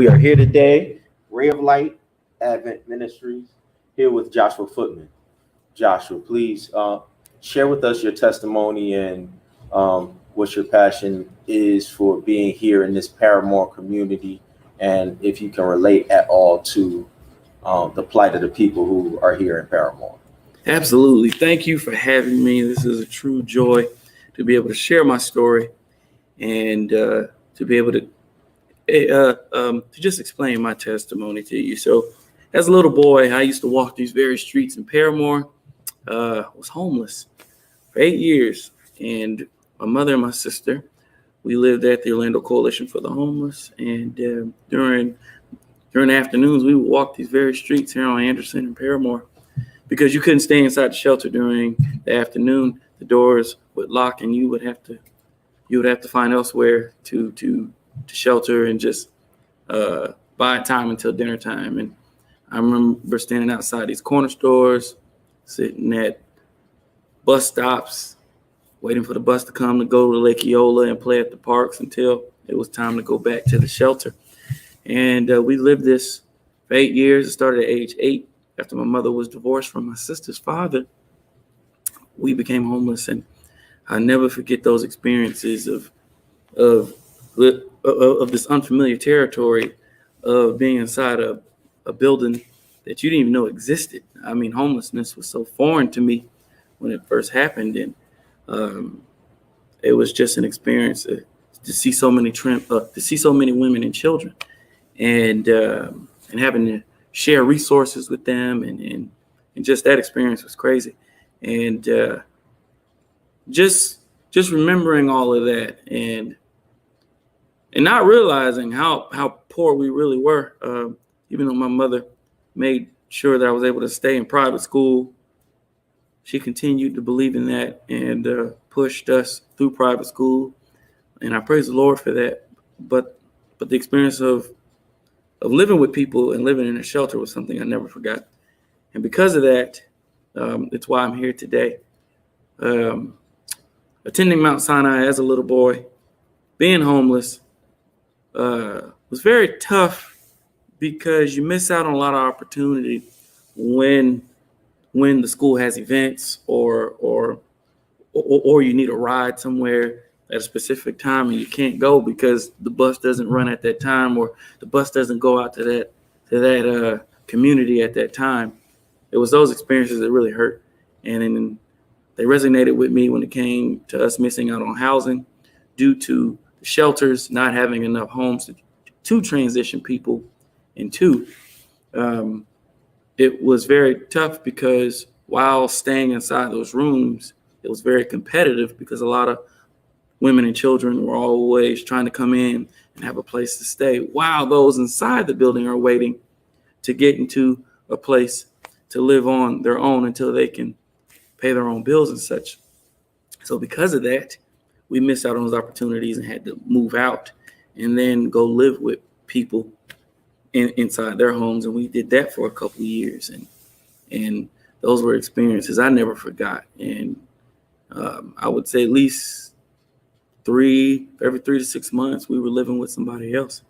We are here today, Ray of Light Advent Ministries, here with Joshua Footman. Joshua, please share with us your testimony and what your passion is for being here in this Paramore community, and if you can relate at all to the plight of the people who are here in Paramore. Absolutely. Thank you for having me. This is a true joy to be able to share my story and to be able to just explain my testimony to you. So as a little boy, I used to walk these very streets in Paramore. Was homeless for 8 years. And my mother and my sister, we lived at the Orlando Coalition for the Homeless. And during the afternoons, we would walk these very streets here on Anderson and Paramore because you couldn't stay inside the shelter during the afternoon. The doors would lock and you would have to find elsewhere to shelter and just buy time until dinner time. And I remember standing outside these corner stores, sitting at bus stops, waiting for the bus to come to go to Lake Eola and play at the parks until it was time to go back to the shelter. And we lived this for 8 years. It started at age 8. After my mother was divorced from my sister's father, we became homeless. And I'll never forget those experiences of this unfamiliar territory of being inside a building that you didn't even know existed. I mean, homelessness was so foreign to me when it first happened, and it was just an experience to see so many women and children, and having to share resources with them, and just that experience was crazy, and just remembering all of that, and not realizing how poor we really were, even though my mother made sure that I was able to stay in private school. She continued to believe in that and pushed us through private school, and I praise the Lord for that. But the experience of living with people and living in a shelter was something I never forgot, and because of that, it's why I'm here today. Attending Mount Sinai as a little boy, being homeless, was very tough because you miss out on a lot of opportunity when the school has events or you need a ride somewhere at a specific time and you can't go because the bus doesn't run at that time, or the bus doesn't go out to that community at that time. It was those experiences that really hurt, and they resonated with me when it came to us missing out on housing due to the shelters not having enough homes to transition people into. It was very tough because while staying inside those rooms, it was very competitive because a lot of women and children were always trying to come in and have a place to stay, while those inside the building are waiting to get into a place to live on their own until they can pay their own bills and such. So because of that, we missed out on those opportunities and had to move out and then go live with people inside their homes. And we did that for a couple of years. And those were experiences I never forgot. And I would say at least every 3 to 6 months, we were living with somebody else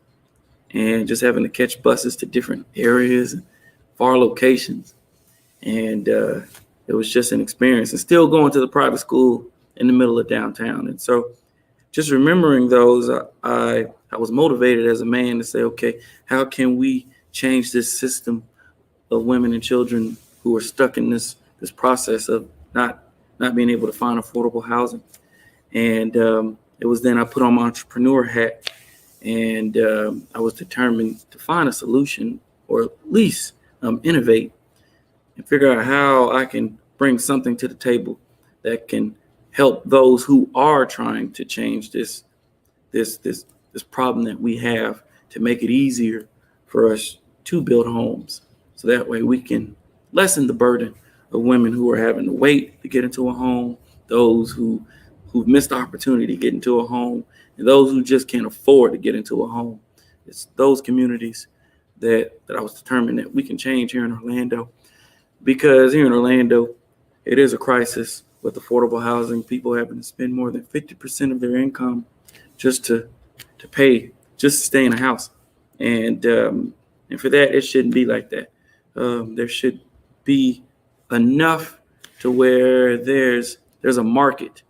and just having to catch buses to different areas and far locations. And it was just an experience, and still going to the private school in the middle of downtown. And so just remembering those, I was motivated as a man to say, okay, how can we change this system of women and children who are stuck in this process of not being able to find affordable housing? And it was then I put on my entrepreneur hat, and I was determined to find a solution, or at least innovate and figure out how I can bring something to the table that can help those who are trying to change this problem that we have, to make it easier for us to build homes. So that way we can lessen the burden of women who are having to wait to get into a home, those who've missed the opportunity to get into a home, and those who just can't afford to get into a home. It's those communities that I was determined that we can change here in Orlando, because here in Orlando, it is a crisis with affordable housing. People having to spend more than 50% of their income just to stay in a house. And for that, it shouldn't be like that. There should be enough to where there's a market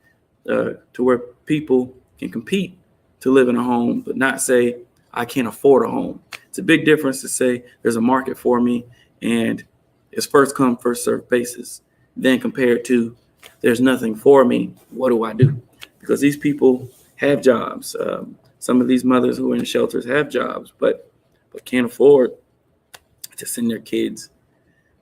to where people can compete to live in a home, but not say, I can't afford a home. It's a big difference to say there's a market for me and it's first come, first served basis, then compared to there's nothing for me. What do I do? Because these people have jobs. Some of these mothers who are in shelters have jobs, but can't afford to send their kids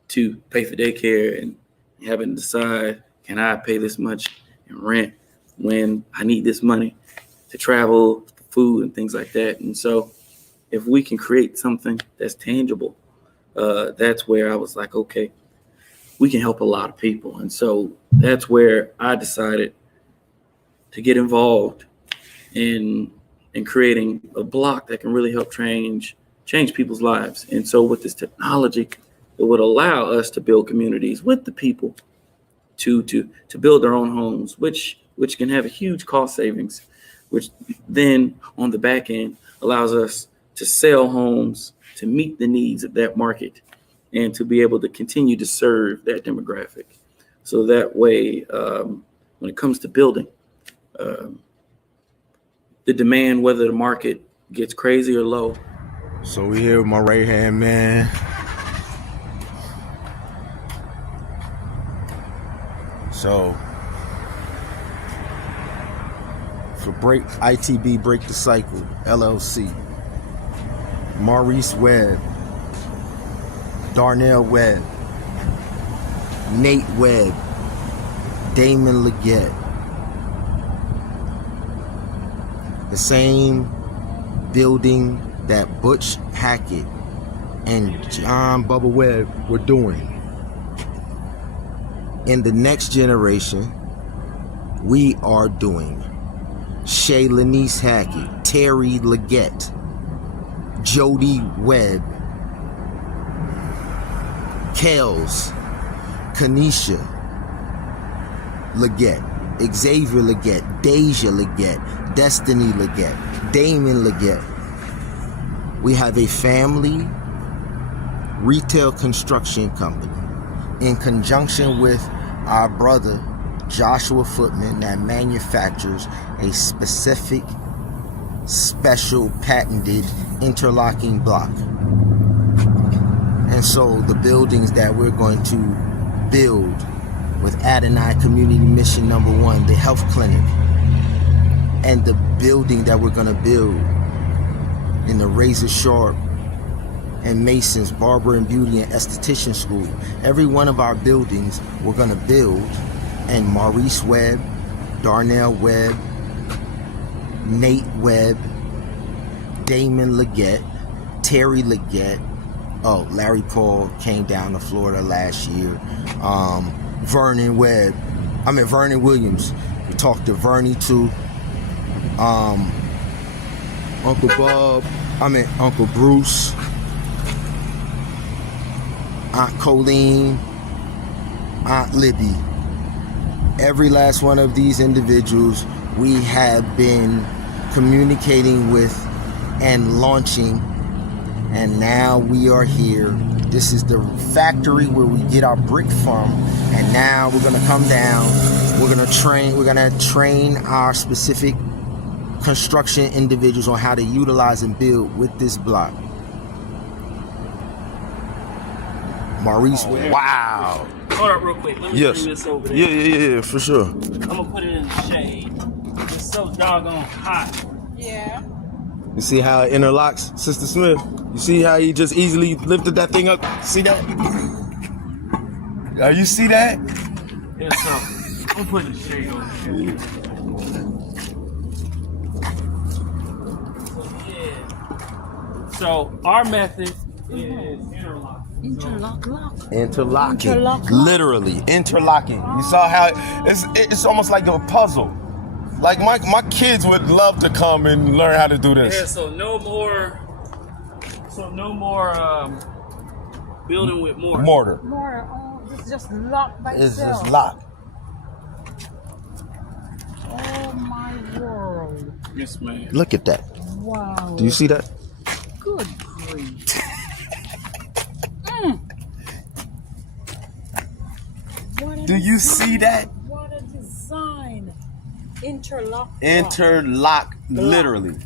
to pay for daycare and having to decide, can I pay this much in rent when I need this money to travel, food, and things like that. And so if we can create something that's tangible, that's where I was like, okay, we can help a lot of people. And so that's where I decided to get involved in creating a block that can really help change people's lives. And so with this technology, it would allow us to build communities with the people to build their own homes, which can have a huge cost savings, which then on the back end allows us to sell homes to meet the needs of that market and to be able to continue to serve that demographic. So that way, when it comes to building, the demand, whether the market gets crazy or low. So we here with my right hand man. So for I.T.B. Break the Cycle, LLC, Maurice Webb, Darnell Webb, Nate Webb, Damon Leggett. The same building that Butch Hackett and John Bubba Webb were doing. In the next generation, we are doing Shay Lanice Hackett, Terry Leggett, Jody Webb, Kels, Kanisha Leggett, Xavier Leggett, Deja Leggett, Destiny Leggett, Damon Leggett. We have a family retail construction company in conjunction with our brother Joshua Footman that manufactures a specific, special, patented interlocking block. And so the buildings that we're going to build with Adonai Community Mission number 1, the health clinic, and the building that we're going to build in the Razor Sharp and Mason's Barber and Beauty and Esthetician School. Every one of our buildings we're going to build, and Maurice Webb, Darnell Webb, Nate Webb, Damon Leggett, Terry Leggett, Larry Paul came down to Florida last year, Vernon Williams. We talked to Vernie too. Uncle Bob, Uncle Bruce, Aunt Colleen, Aunt Libby. Every last one of these individuals we have been communicating with and launching, and now we are here. This is the factory where we get our brick from, and now we're gonna come down. We're gonna train our specific construction individuals on how to utilize and build with this block. Maurice, wow. Hold up real quick. Let me bring this over there. Yeah, for sure. I'm gonna put it in the shade. It's so doggone hot. Yeah. You see how it interlocks, Sister Smith? You see how he just easily lifted that thing up? See that? You see that? Yeah, so I'm putting the shade over here. So our method is Interlocking. Literally interlocking. You saw how it's almost like a puzzle. Like my kids would love to come and learn how to do this. Yeah, so no more building with mortar. More. It's just locked by It's itself. just locked. Oh my world. Yes, man. Look at that. Wow. Do you see that? Good grief. What a Do you design. see that? What a design. Interlock. Interlock, literally.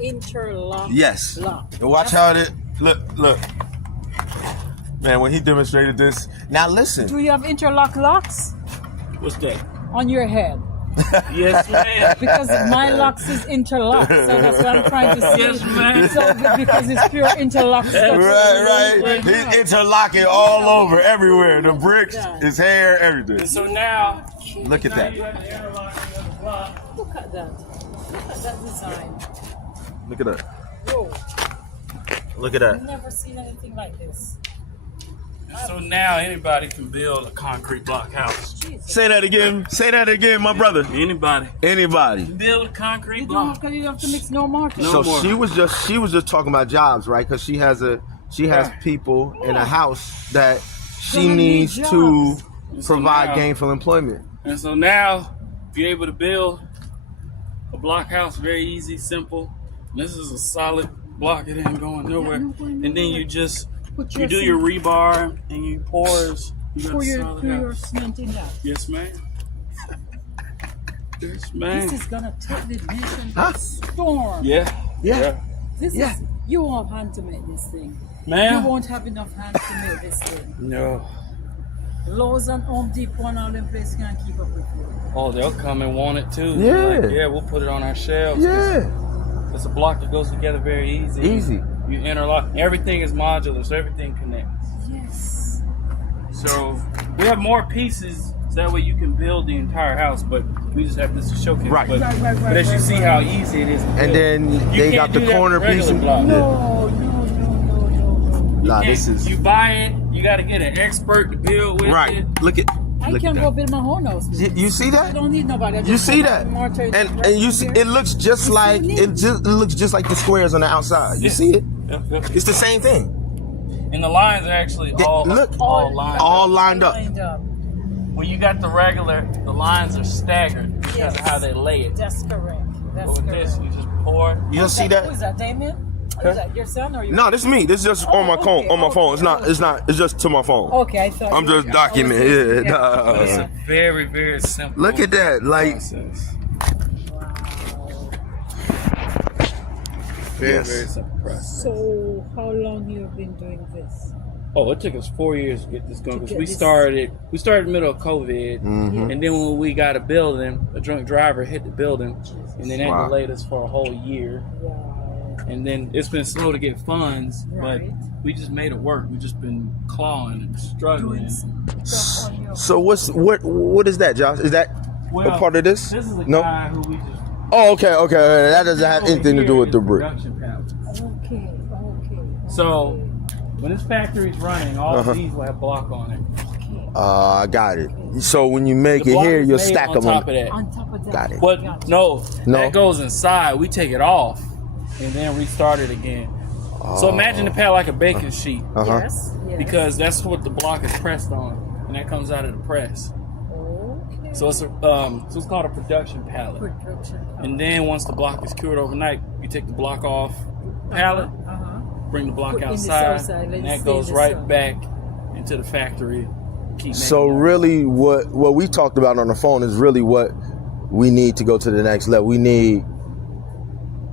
Interlock. Yes. Lock. And watch how it look. Man, when he demonstrated this. Now listen. Do you have interlock locks What's that? on your head? Yes, ma'am. Because my locks is interlocked, so that's what I'm trying to say. Yes, ma'am. So because it's pure interlock stuff. Right. now. He's interlocking all over, everywhere. The bricks, his hair, everything. And so now, Look at you that. have the interlocking of the block. Look at that. Look at that design. Look at that. Whoa. Look at I've that. never seen anything like this. And so now anybody can build a concrete block house. Jesus. Say that again, my brother. Anybody Anybody. build a concrete You don't block. have, you have to mix no mortar. No. So more. she was just talking about jobs, right? Because she has people in a house that she Gonna need needs to jobs. provide So now- gainful employment. And so now, if you're able to build a block house, very easy, simple. This is a solid block; it ain't going nowhere. And then you just you do your rebar and you pours. You got pour a your solid pour your house. cement in that. Yes, ma'am. Yes, This ma'am. is gonna take the nation Huh? by storm. Yeah. This Yeah. is you won't have hand to make this thing. You Ma'am. won't have enough hands to make this thing. No. Lowe's and Home Depot and all them places can't keep up with you. Oh, they'll come and want it too. Yeah. Like, yeah, we'll put it on our shelves. 'Cause Yeah. It's a block that goes together very easy. Easy. You interlock. Everything is modular, so everything connects. Yes. So we have more pieces, so that way you can build the entire house. But we just have this to showcase. Right. But, Right. but as you see how easy it is. To And build. then You they can't got do the that with corner regular piece. block. No. Nah, You this can't- is You buy it. You got to get an expert to build with right. it. Look at I look can at go that. build my own house. You see I that? don't need nobody. I You just see put that? mortar And right you see here. it looks just You like see it looks just like the squares on the outside. You Yeah. see it? Yep. It's the same thing. And the lines are actually They- all look, all lined all up. lined up. When you got the regular, the lines are staggered because Yes. of how they lay it. That's correct. But That's with this, correct. you just pour. You don't see Who that? is that, Damien? Is that your son or your? No, this is me. This is just on my phone. okay, On my phone. It's not. okay. It's not. It's just to my phone. Okay, I thought. I'm you- just documenting. Yeah. But it's Nah. a very, very simple. Look at that. Like process. Yes. Very simple process. So, how long you have been doing this? Oh, it took us 4 years to get this going because get we this- started in the middle of COVID, Mhm. and then when we got a building, a drunk driver hit the building, and then that Wow. delayed us for a whole year. Wow. And then it's been slow to get funds, Right. but we just made it work. We just been clawing and struggling. Doing stuff on your. so. What is that, Josh? Is that Well, a part of this? This is a No. guy who we just. Oh, okay. That doesn't have over anything to here do with is the brick. production pallets. Okay. So when this factory's running, all Uh-huh. of these will have block on it. I got it. So when you make The it block here, is you'll made stack on them top on. of that. On top of that. Got it. But no, No. that goes inside. We take it off and then restart it again. So imagine the pad like a baking sheet Uh-huh. Yes. because that's what the block is pressed on, and that comes out of the press. Okay. So it's it's called a production pallet. Production. And then once the block is cured overnight, you take the block off pallet, bring the block Put in this outside, outside, let and it that stay in goes the right sun. back into the factory. Keep So making it. really, what we talked about on the phone is really what we need to go to the next level. We need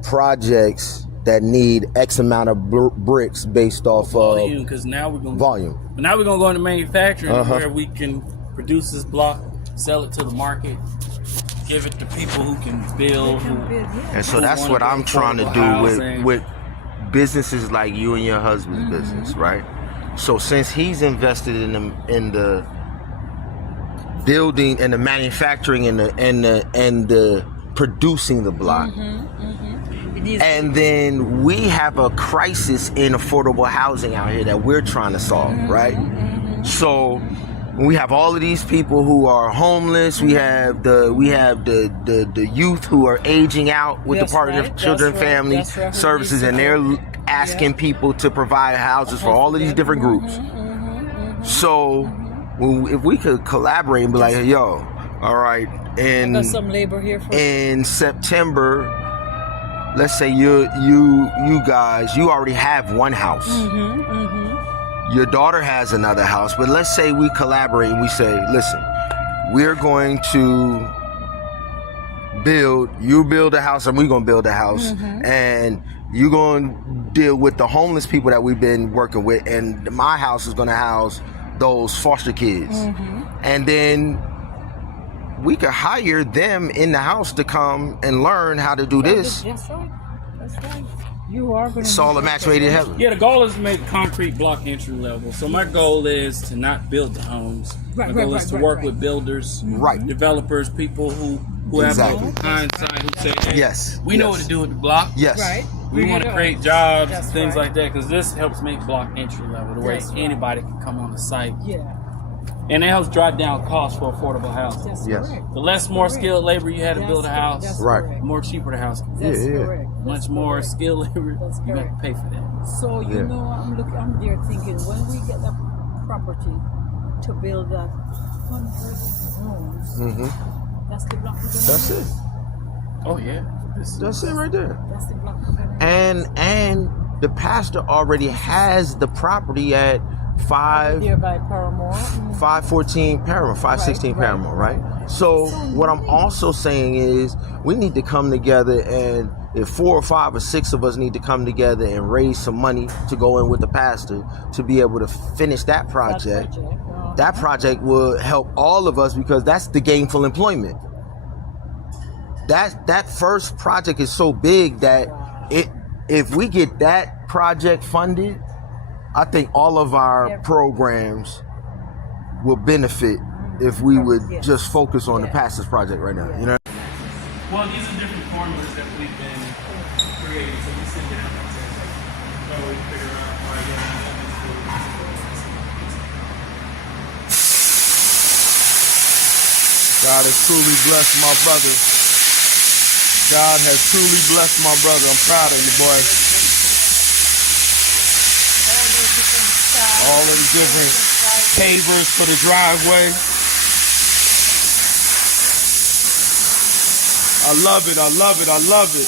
projects that need X amount of bricks based off volume, of because now we're gonna volume. Now we're gonna go into manufacturing Uh-huh. where we can produce this block, sell it to the market, give it to people who can build. And so Who that's wanna what do I'm trying to affordable do housing. with businesses like you and your husband's business, right? So since he's invested in the building and the manufacturing and the producing the block, and then we have a crisis in affordable housing out here that we're trying to solve, right? So we have all of these people who are homeless. We have the youth who are aging out with That's the Department right, of Children and that's right, Family that's right. Services, and they're asking people to provide houses for all of these different groups. So if we could collaborate and be like, yo, all right, Got some labor here for in September, let's say you guys, you already have one house. Your daughter has another house, but let's say we collaborate and we say, listen, we're going to you build a house and we're going to build a house, and you're going to deal with the homeless people that we've been working with, and my house is going to house those foster kids. And then we could hire them in the house to come and learn how to do this. That's right. That's right. You are going to. It's all a match made in heaven. Yeah, the goal is to make concrete block entry level. So my goal is to not build the homes. My goal is to work with builders, developers, people who have the hindsight, who say, hey, Yes. we know what to do with the block. Yes. Right. We want to create jobs, things like that, because this helps make block entry level, the way anybody can come on the site. Yeah. And it helps drive down costs for affordable housing. That's Yes. correct. The less more skilled labor you had to build a house, That's Right. correct. the more cheaper the house can be. That's Yeah. correct. Much more skilled labor, That's you got correct. to pay for that. So you Yeah. know, I'm there thinking, when we get the property to build that 100 homes, that's the block we're gonna That's do. it. Oh, yeah. That's it right there. That's the block we're gonna do. And the pastor already has the property at There by Paramore. 514 Paramount, 516 Right, Paramount, right? So what I'm also saying is we need to come together, and if 4 or 5 or 6 of us need to come together and raise some money to go in with the pastor to be able to finish that project, that project will help all of us, because that's the gainful employment. That first project is so big that if we get that project funded, I think all of our programs will benefit if we would just focus on the pastor's project right now. You know? Well, these are different formulas that we've been creating. So we sit down and say, oh, we figure out why God has truly blessed my brother. God has truly blessed my brother. I'm proud of you, boy. All of the different pavers for the driveway. I love it. I love it. I love it.